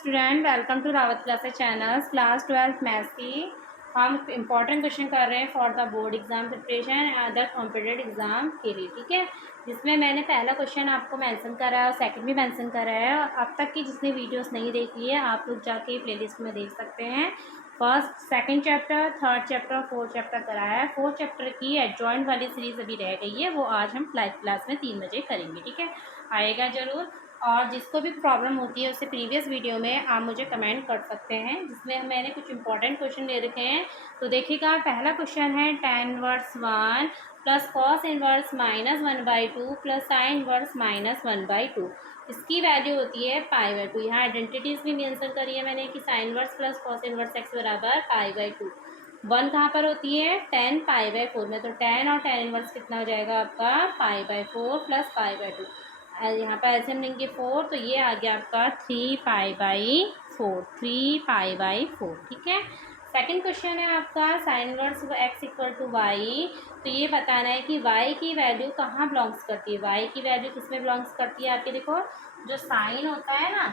Student, welcome to Rawat classes channels. Class 12 maths की हम important question कर रहे हैं for the board exam preparation and other competitive exam के लिए। ठीक है, जिसमें मैंने पहला क्वेश्चन आपको मेंशन करा है और सेकंड भी मेंशन करा है। और अब तक की जिसने वीडियोस नहीं देखी है आप लोग जाके प्लेलिस्ट में देख सकते हैं। First, second chapter, third chapter, fourth chapter कराया है। फोर्थ चैप्टर की एडजॉइंट वाली सीरीज अभी रह गई है, वो आज हम लाइव क्लास में 3 बजे करेंगे। ठीक है, आएगा ज़रूर। और जिसको भी प्रॉब्लम होती है उससे प्रीवियस वीडियो में आप मुझे कमेंट कर सकते हैं, जिसमें मैंने कुछ इंपॉर्टेंट क्वेश्चन दे रखे हैं। तो देखिएगा, पहला क्वेश्चन है tan inverse 1 plus cos inverse -1/2 plus sine inverse -1/2। इसकी वैल्यू होती है π/2। यहाँ आइडेंटिटीज़ भी मेंशन करी है मैंने कि sine inverse plus cos inverse x बराबर π/2। 1 कहाँ पर होती है? tan π/4 में। तो tan और tan इनवर्स कितना हो जाएगा आपका? π/4 प्लस π/2। यहाँ पर ऐसे हम लेंगे 4, तो ये आ गया आपका 3π/4, 3π/4। ठीक है, सेकंड क्वेश्चन है आपका sine inverse x equal to y. तो ये बताना है कि y की वैल्यू कहाँ बिलोंग्स करती है। y की वैल्यू किस में बिलोंग्स करती है आपके? देखो, जो साइन होता है ना,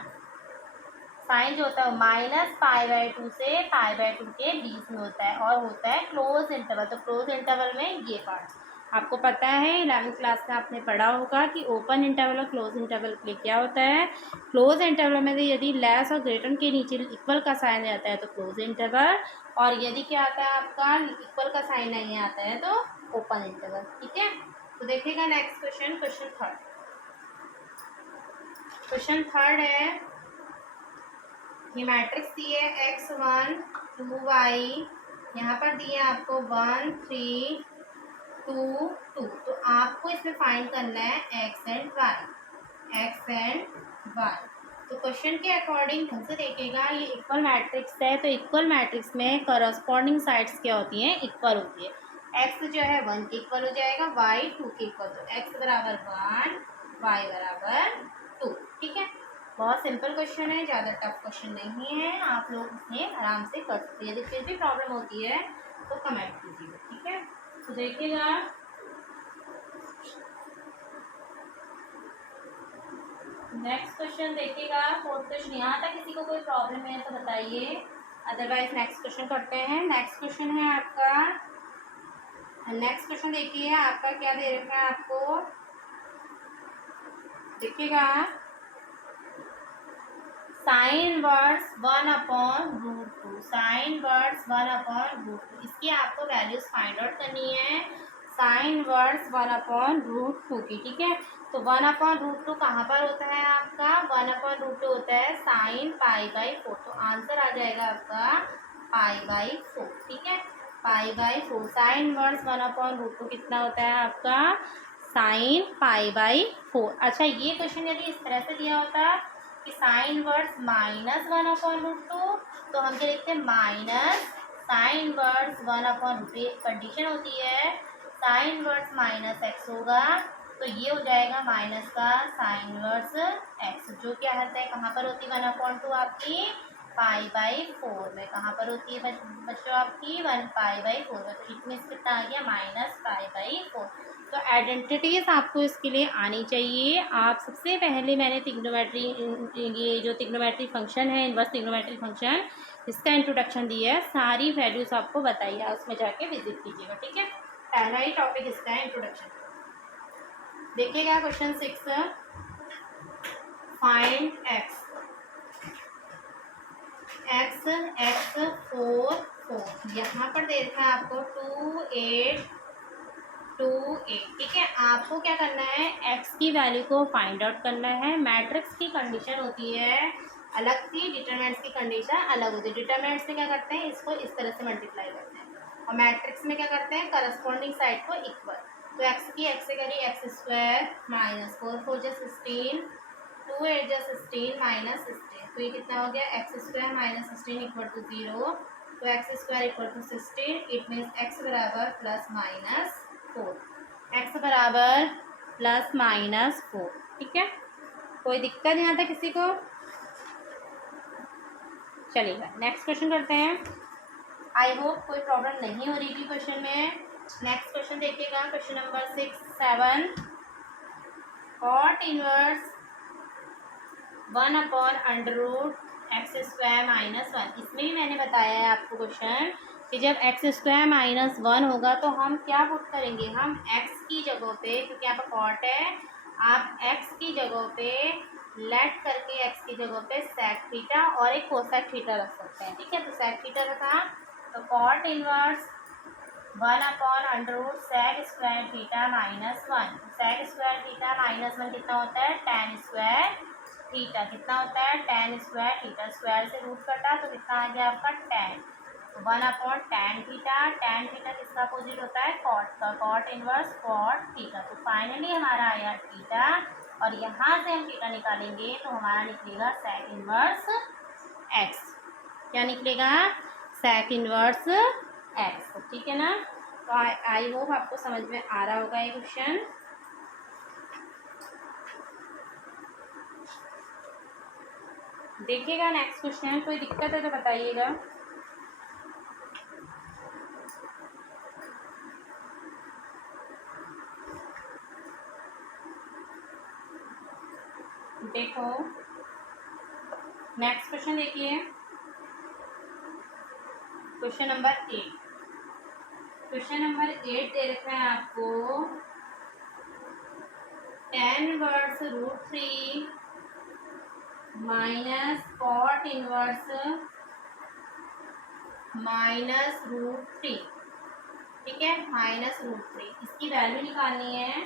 साइन जो होता है वो -π/2 से π/2 के बीच में होता है और होता है क्लोज इंटरवल। तो क्लोज इंटरवल में ये पार्ट आपको पता है, 11वीं क्लास में आपने पढ़ा होगा कि ओपन इंटरवल और क्लोज इंटरवल के लिए क्या होता है। क्लोज इंटरवल में यदि लेस और ग्रेटर के नीचे इक्वल का साइन आता है तो क्लोज इंटरवल, और यदि क्या आता है आपका इक्वल का साइन नहीं आता है तो ओपन इंटरवल। ठीक है, तो देखिएगा नेक्स्ट क्वेश्चन, क्वेश्चन थर्ड है। ये मैट्रिक्स दी है x1 2y, यहाँ पर दिए आपको 1 3 2 2। तो आपको इसमें फाइंड करना है x एंड y। तो क्वेश्चन के अकॉर्डिंग ढंग से देखिएगा, ये इक्वल मैट्रिक्स है। तो इक्वल मैट्रिक्स में करस्पॉन्डिंग साइड्स क्या होती हैं? इक्वल होती है। x जो है 1 के इक्वल हो जाएगा, y 2 के इक्वल। तो x बराबर 1, y बराबर 2। ठीक है, बहुत सिंपल क्वेश्चन है, ज़्यादा टफ क्वेश्चन नहीं है, आप लोग इसमें आराम से कर सकते हैं। यदि फिर भी प्रॉब्लम होती है तो कमेंट कीजिएगा। ठीक है, तो देखिएगा नेक्स्ट क्वेश्चन, देखिएगा फोर्थ क्वेश्चन। यहाँ तक किसी को कोई प्रॉब्लम है तो बताइए, अदरवाइज नेक्स्ट क्वेश्चन करते हैं। नेक्स्ट क्वेश्चन है आपका, नेक्स्ट क्वेश्चन देखिए आपका क्या दे रखा है आपको, देखिएगा साइन इनवर्स 1/√2, साइन इनवर्स 1/√2, इसकी आपको वैल्यूज फाइंड आउट करनी है। साइन इनवर्स 1/√2 की। ठीक है, तो 1/√2 कहाँ पर होता है आपका? 1/√2 होता है साइन π/4। तो आंसर आ जाएगा आपका π/4। ठीक है, π/4। साइन इनवर्स 1/√2 कितना होता है आपका? साइन π/4। अच्छा, ये क्वेश्चन यदि इस तरह से दिया होता कि साइन इनवर्स -1/√2, तो हम क्या लिखते हैं? Minus sine inverse 1/√2। एक कंडीशन होती है, साइन इनवर्स -x होगा तो ये हो जाएगा माइनस का साइन इनवर्स x, जो क्या होता है, कहाँ पर होती है 1/2 आपकी? π/4 में। कहाँ पर होती है बच्चों आपकी? 1π/4 में। तो इसमें कितना आ गया? -π/4। तो आइडेंटिटीज़ आपको इसके लिए आनी चाहिए। आप सबसे पहले मैंने ट्रिग्नोमेट्री, ये जो ट्रिग्नोमेट्री फंक्शन है, इनवर्स ट्रिग्नोमेट्री फंक्शन, इसका इंट्रोडक्शन दिया है। सारी वैल्यूज आपको बताइए, उसमें जाके विजिट कीजिएगा। ठीक है, पहला ही टॉपिक इसका है, इंट्रोडक्शन। देखिएगा क्वेश्चन 6, फाइंड x 4 4। यहाँ पर दे रखा है आपको 2 8 2 8। ठीक है, आपको क्या करना है? x की वैल्यू को फाइंड आउट करना है। मैट्रिक्स की कंडीशन होती है अलग सी, डिटरमिनेंट्स की कंडीशन अलग होती है। डिटरमिनेंट्स में क्या करते हैं? इसको इस तरह से मल्टीप्लाई करते हैं, और मैट्रिक्स में क्या करते हैं? करस्पॉन्डिंग साइड को इक्वल। तो x की x से करिए x² -4 4 जा 16, 2 8 जा 16 -16। तो ये कितना हो गया? x² -16 equal to 0। तो x² equal to 16, it means x बराबर +-4, x बराबर +-4। ठीक है, कोई दिक्कत यहाँ तक किसी को? चलिएगा नेक्स्ट क्वेश्चन करते हैं। आई होप कोई प्रॉब्लम नहीं हो रही थी क्वेश्चन में। नेक्स्ट क्वेश्चन देखिएगा, question number 6 7, cot inverse 1/√x x square minus one. इसमें भी मैंने बताया है आपको क्वेश्चन कि जब एक्स स्क्वायर माइनस वन होगा तो हम क्या पुट करेंगे, हम एक्स की जगह पे, क्योंकि यहाँ पर कॉट है, आप एक्स की जगह पे लेट करके एक्स की जगह पे सेक थीटा और एक कोसेक थीटा रख सकते हैं। ठीक है, तो सेक थीटा रखा तो cot inverse one upon under root sec square theta minus one. Sec square theta minus one कितना होता है, टेन स्क्वायर थीटा। कितना होता है, टेन स्क्वायर थीटा। स्क्वायर से रूट कटा तो कितना आ गया आपका टेन। तो one upon tan theta. Tan theta किसका अपोजिट होता है, कॉट का। Cot inverse cot theta. तो फाइनली हमारा आया थीटा, और यहाँ से हम थीटा निकालेंगे तो हमारा निकलेगा सेक इनवर्स एक्स। क्या निकलेगा, सेक इनवर्स एक्स। ठीक है ना। तो आई होप आपको समझ में आ रहा होगा ये क्वेश्चन। देखिएगा नेक्स्ट क्वेश्चन, कोई दिक्कत है तो बताइएगा। देखो नेक्स्ट क्वेश्चन देखिए, क्वेश्चन नंबर 8। क्वेश्चन नंबर 8 दे रखा है आपको, tan inverse root three minus cot inverse minus root three. ठीक है, माइनस रूट थ्री, इसकी वैल्यू निकालनी है।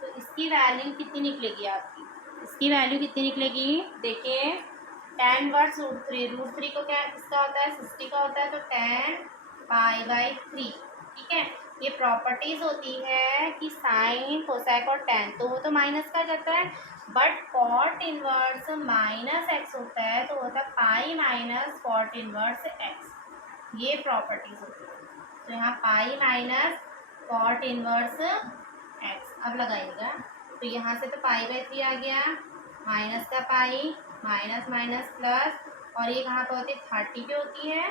तो इसकी वैल्यू कितनी निकलेगी आपकी, इसकी वैल्यू कितनी निकलेगी, देखिए टेन वर्स रूट थ्री को क्या किसका होता है, 60 का होता है, तो टेन पाई बाई थ्री। ठीक है, ये प्रॉपर्टीज होती है कि साइन कोसेक और टेन तो वो तो माइनस का जाता है, but cot inverse minus x होता है तो होता है pi minus cot inverse x. ये प्रॉपर्टीज होती है। तो यहाँ pi minus cot inverse x. अब लगाइएगा तो यहाँ से तो पाई बाई थ्री आ गया, माइनस का पाई, माइनस माइनस प्लस, और ये कहाँ पर होती है, 30 पे होती है।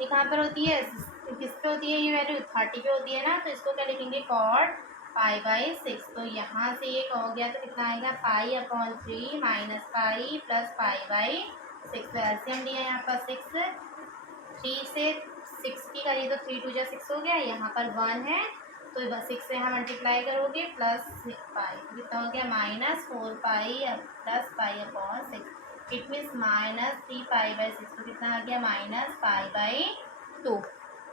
ये कहाँ पर होती है, किस पे होती है ये वैल्यू, 30 पे होती है ना। तो इसको क्या लिखेंगे, कॉट पाई बाई सिक्स। तो यहाँ से ये हो गया तो कितना आएगा, pi upon three minus pi plus pi by six. तो एलसीएम दिया यहाँ पर सिक्स, थ्री से सिक्स की करिए तो थ्री टू जा सिक्स हो गया, यहाँ पर वन है तो बस सिक्स से यहाँ मल्टीप्लाई करोगे प्लस पाई, कितना हो गया minus four pi plus pi upon six. It means minus three pi by six. तो कितना आ गया, minus pi by two,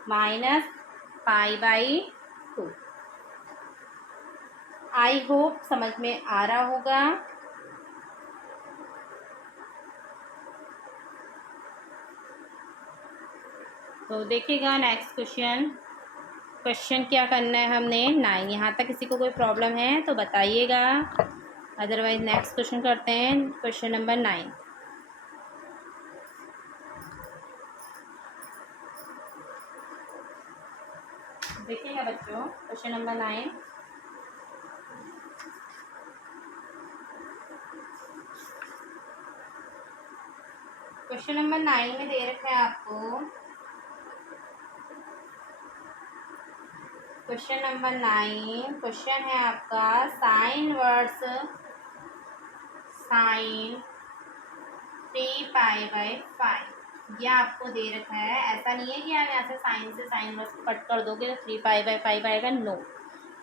minus pi by two. I hope समझ में आ रहा होगा। तो देखिएगा नेक्स्ट क्वेश्चन, क्वेश्चन क्या करना है हमने, 9। यहाँ तक किसी को कोई प्रॉब्लम है तो बताइएगा, अदरवाइज नेक्स्ट क्वेश्चन करते हैं, क्वेश्चन नंबर 9। देखिएगा बच्चों क्वेश्चन नंबर 9। क्वेश्चन नंबर 9 में दे रखा है आपको, क्वेश्चन नंबर 9 क्वेश्चन है आपका sine inverse sine 3 pi by 5। यह आपको दे रखा है। ऐसा नहीं है कि आप यहाँ से साइन वर्स को कट कर दोगे तो 3 पाई बाई 5 आएगा, नो,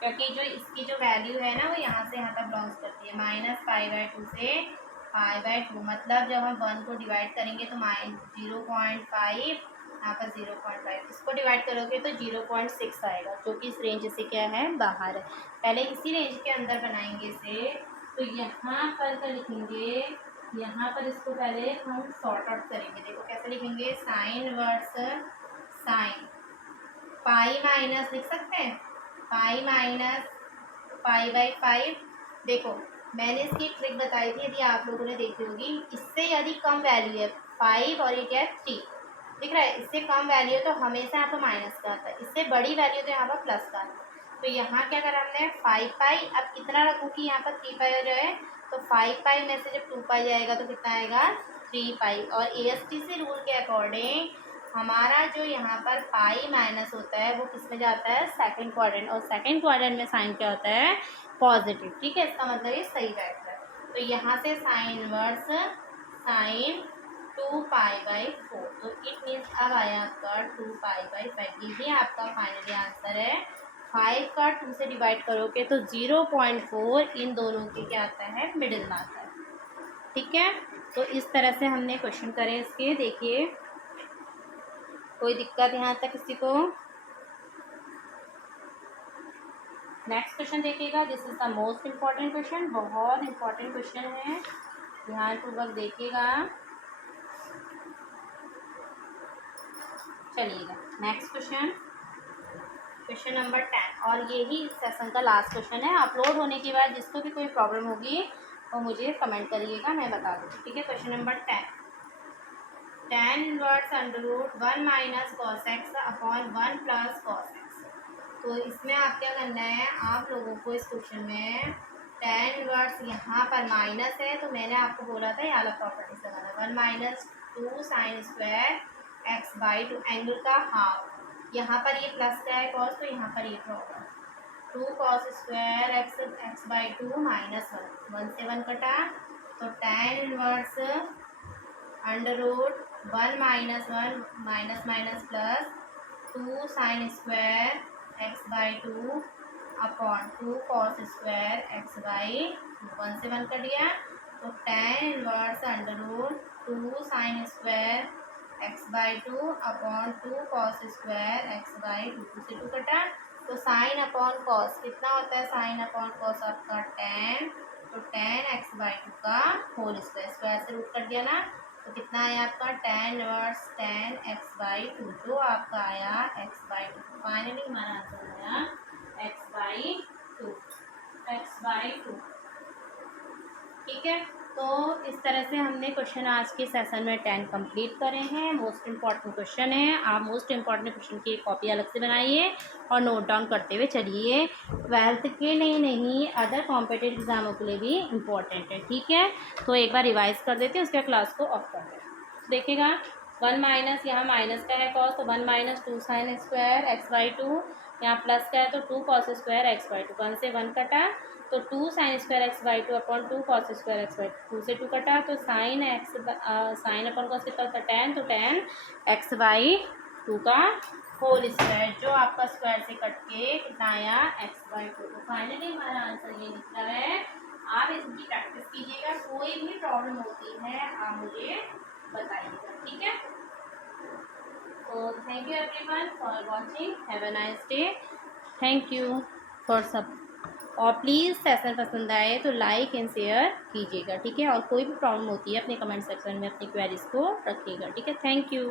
क्योंकि जो इसकी जो वैल्यू है ना वो यहाँ से यहाँ तक बिलोंग्स करती है, माइनस पाई बाई टू से पाई बाई टू। मतलब जब हम 1 को डिवाइड करेंगे तो 0.5, यहाँ पर 0.5, इसको डिवाइड करोगे तो 0.6 आएगा, जो कि इस रेंज से क्या है, बाहर है। पहले इसी रेंज के अंदर बनाएंगे इसे। तो यहाँ पर क्या लिखेंगे, यहाँ पर इसको पहले हम सॉर्ट आउट करेंगे। देखो कैसे लिखेंगे, sine inverse sine pi minus लिख सकते हैं, पाई माइनस पाई बाई 5। देखो मैंने इसकी ट्रिक बताई थी, यदि आप लोगों ने देखी होगी, इससे यदि कम वैल्यू है 5 और ये क्या है 3, दिख रहा है, इससे कम वैल्यू तो हमेशा यहाँ पर माइनस का आता है, इससे बड़ी वैल्यू तो यहाँ पर प्लस का आता है। तो यहाँ क्या करा हमने, 5 पाई, अब कितना रखूँगी यहाँ पर 3 पाई हो जाए, तो 5 पाई में से जब 2 पाई जाएगा तो कितना आएगा, 3 पाई। और ASTC रूल के अकॉर्डिंग हमारा जो यहाँ पर पाई माइनस होता है वो किस में जाता है, सेकंड क्वाड्रेंट, और सेकंड क्वाड्रेंट में साइन क्या होता है, पॉजिटिव। ठीक है, इसका मतलब ये सही बैठ रहा है। तो यहाँ से साइन इनवर्स साइन 2π/4। तो इट मीन्स अब आया आपका 2π/5। ये आपका फाइनली आंसर है। 5 का 2 से डिवाइड करोगे तो 0.4 इन दोनों के क्या आता है, मिडिल में आता है। ठीक है, तो इस तरह से हमने क्वेश्चन करे इसके। देखिए कोई दिक्कत यहाँ तक किसी को? नेक्स्ट क्वेश्चन देखिएगा। This is the most important question, बहुत इम्पॉर्टेंट क्वेश्चन है, ध्यानपूर्वक देखिएगा। चलिएगा नेक्स्ट क्वेश्चन, क्वेश्चन नंबर 10, और यही इस सेशन का लास्ट क्वेश्चन है। अपलोड होने के बाद जिसको भी कोई प्रॉब्लम होगी तो मुझे कमेंट करिएगा, मैं बता दूँगी। ठीक है, question number 10, tan inverse √1 - cos x upon 1 + cos x। तो इसमें आप क्या करना है, आप लोगों को इस क्वेश्चन में tan इनवर्स यहाँ पर माइनस है, तो मैंने आपको बोला था ये अलग प्रॉपर्टी से लगाना। 1 - 2 sin स्क्वायर x/2 एंगल का हाफ। यहाँ पर ये प्लस का है कॉस, तो यहाँ पर ये होगा 2 cos स्क्वायर x/2 -1 से 1 कटा, तो tan inverse √1 - 1 minus plus 2 sin square x/2 upon 2 cos square x/2। 1 से 1 कट गया, तो tan inverse √2 sin square x/2 upon 2 cos square x/2 से 2 कटा, तो साइन अपॉन कॉस कितना होता है, साइन अपॉन कॉस आपका tan, तो tan x/2 का होल स्क्वायर, स्क्वायर से रूट कट गया ना, तो कितना आया आपका tan इनवर्स tan x/2, जो आपका आया x/2। फाइनली हमारा आंसर आया x/2। ठीक है, तो इस तरह से हमने क्वेश्चन आज के सेशन में 10 कंप्लीट करे हैं। मोस्ट इम्पॉर्टेंट क्वेश्चन है, आप मोस्ट इम्पॉर्टेंट क्वेश्चन की कॉपी अलग से बनाइए और नोट डाउन करते हुए चलिए। 12th के लिए नहीं, अदर कॉम्पिटिटिव एग्जामों के लिए भी इम्पॉर्टेंट है। ठीक है, तो एक बार रिवाइज कर देते हैं, उसके बाद क्लास को ऑफ कर दें। देखिएगा 1 माइनस, यहाँ माइनस का है कॉस, तो 1 - 2 sin स्क्वायर x/2, यहाँ प्लस का है तो 2 cos स्क्वायर x/2। 1 से 1 कटा, तो 2 sin square x/2 upon 2 cos square x/2 से 2 कटा, तो साइन अपॉन कॉस कितना होता है tan, तो tan x/2 का होल स्क्वायर, जो आपका स्क्वायर से कट के कितना आया x/2। तो फाइनली हमारा आंसर ये निकला है। आप इसकी प्रैक्टिस कीजिएगा, कोई भी प्रॉब्लम होती है आप मुझे बताइएगा। ठीक है, तो thank you everyone for watching, have a nice day. Thank you for सब, और प्लीज़ सेशन पसंद आए तो लाइक एंड शेयर कीजिएगा। ठीक है, और कोई भी प्रॉब्लम होती है अपने कमेंट सेक्शन में अपनी क्वेरीज को रखिएगा। ठीक है, थैंक यू।